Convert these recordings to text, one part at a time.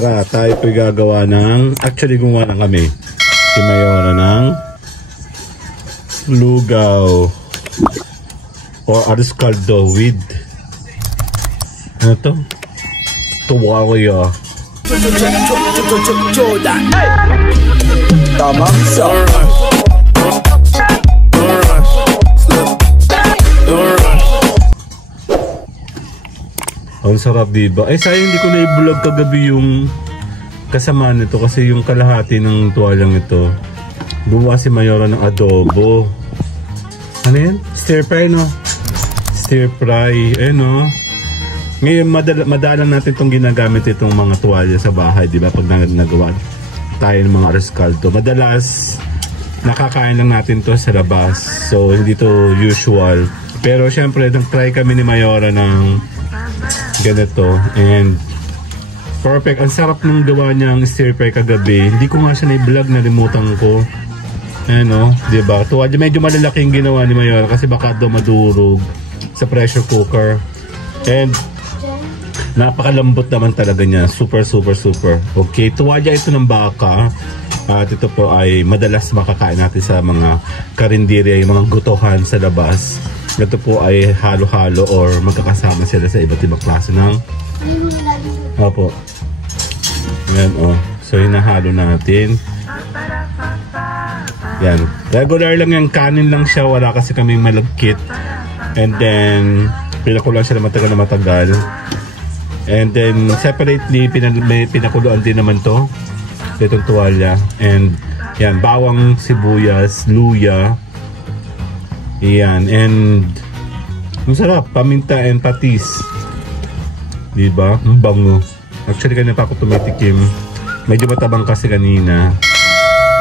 Tara, tayo po'y gagawa ng, actually gumawa na kami, si Mayora ng lugaw or arroz caldo with ano to? Tuwalya. Tamang sa ang sarap diba? Eh sayang hindi ko na i-vlog kagabi yung kasama nito kasi yung kalahati ng tuwalang ito gumawa si Mayora ng adobo. Ano yan? Stir fry, no? Stir fry, no? Ngayon madalang natin itong ginagamit itong mga tuwalya sa bahay, diba? Pag nagawa tayo ng mga arroz caldo, madalas nakakain lang natin to sa labas, so hindi to usual. Pero syempre nag-try kami ni Mayora ng ganito and perfect. Ang sarap nung gawa niya ang stir fry kagabi. Hindi ko nga siya na-vlog, nalimutan ko. Ano, diba? Tuwalya medyo malalaki yung ginawa ni Mayora kasi baka daw madurog sa pressure cooker. And napakalambot naman talaga niya. Super. Okay, tuwalya ito ng baka. At ito po ay madalas makakain natin sa mga karinderya, yung mga gutohan sa labas. Ito po ay halo-halo or magkakasama sila sa iba't ibang klase ng opo. Ayan, oh. So hinahalo natin. Yan. Regular lang yung kanin lang siya. Wala kasi kaming malagkit. And then pinakuloan siya na matagal. And then separately may pinakuluan din naman to. Itong tuwalya. And yan, bawang, sibuyas, luya. Yan, and ang sarap, paminta and patis. Diba? Ang bango. Actually, kanina pa ako tumitikim. Medyo matabang kasi kanina.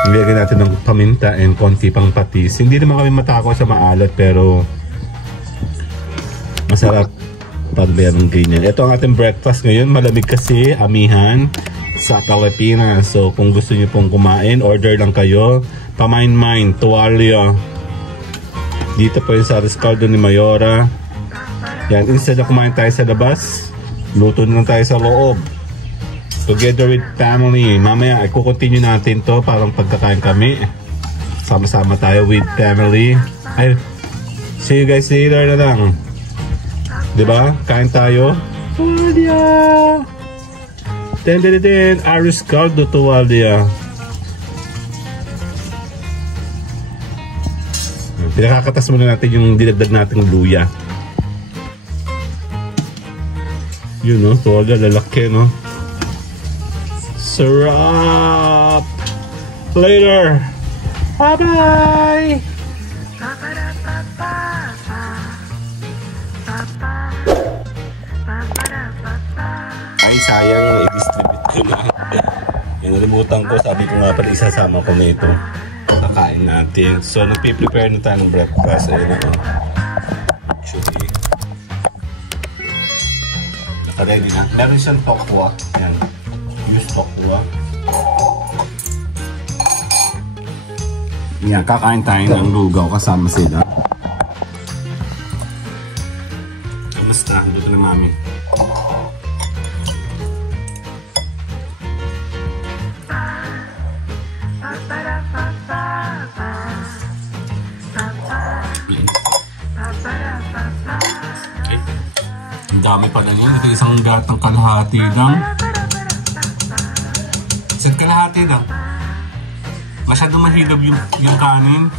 Nilagyan natin ng paminta and konti pang patis. Hindi naman kami matako sa maalat, pero masarap pag mayroong ganyan. Ito ang ating breakfast ngayon. Malamig kasi, amihan sa Pilipinas. So, kung gusto niyo pong kumain, order lang kayo. Pamain-main, tuwalya. Dito po yung sa arroz caldo ni Mayora. Yan, instead na kumain tayo sa labas, luto na lang tayo sa loob. Together with family. Mamaya, i-continue natin to parang pagkakain kami. Sama-sama tayo with family. Ay, see you guys later na lang. Diba? Kain tayo. Tuwalya! Ten, arroz caldo tuwalya. Pinakakatas muna natin yung dinagdag nating luya. Yun, no? Tuwalya, lalaki, no? Sarap! Later! Bye-bye! Ay, sayang, i-distribute ko na. Yung nalimutan ko, sabi ko nga pala isasama ko na ito. Kakain natin. So, nagpe-prepare na tayo ng breakfast. Ayun ako. Actually, nakaready na. Meron siyang tokwa. Ayan. Use tokwa. Ayan, kakain tayo ng lugaw kasama sila. Kamusta? Dito na mami. Ang dami pala yun. Ito isang gatang kalahati lang. Isang kalahati lang. Masyadong mahilab yung kanin.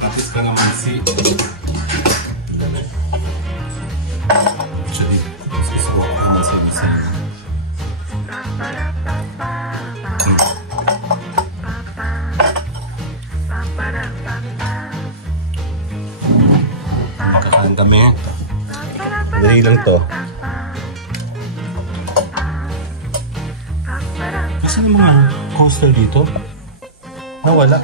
Patis ka naman si actually susuwa ka naman si Misa. Makakain kami. Dali lang to. Kasi yung mga coaster dito nawala.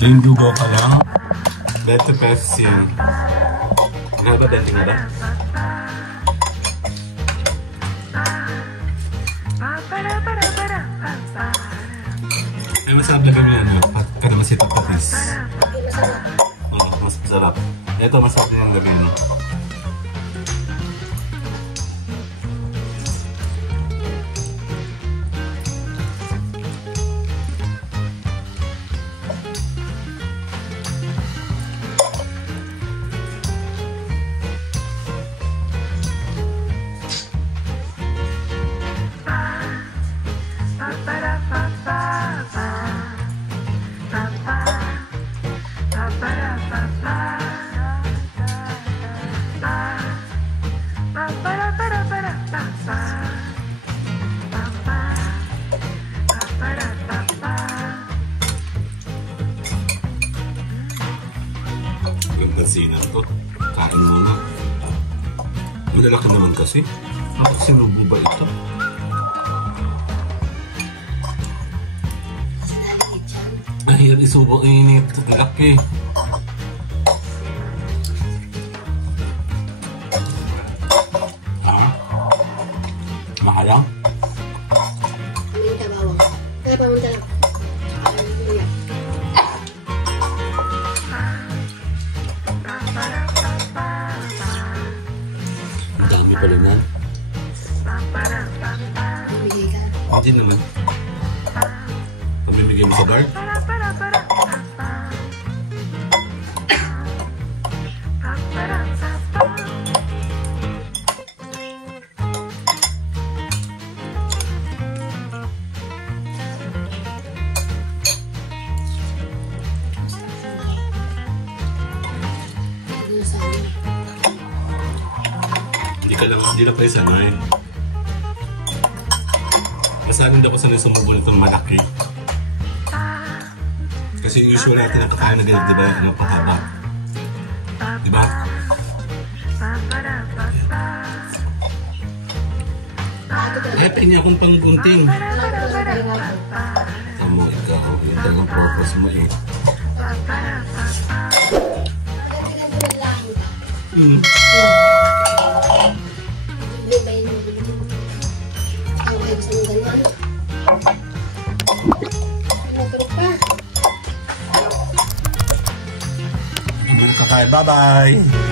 Yung dugo ka lang. 20 pesos yan. Ano ba? 20 nga ba? Ay, masarap na kami ano. Kada masita patis. Mas masarap. Ito, masarap din ang gabi. Gandang to. Kain muna. Malalaki naman kasi. Sinubo ba ito? Ay, isubo init. Laki. Mahalang? Minta bawang. Kaya pamunta lang. Ang dami pala na. Bibigay ka. Hindi naman. Pamimigay mo sa bar? Hindi lang kayo sanay. Masanin daw ko sanay sumubo nitong malaki. Kasi usual natin ang kakain na ganyan, di ba? Ano, pahaba. Di ba? Kaya pahingi akong panggunting. Tamo, ikaw. Yung talagang purpose mo eh. Bye-bye!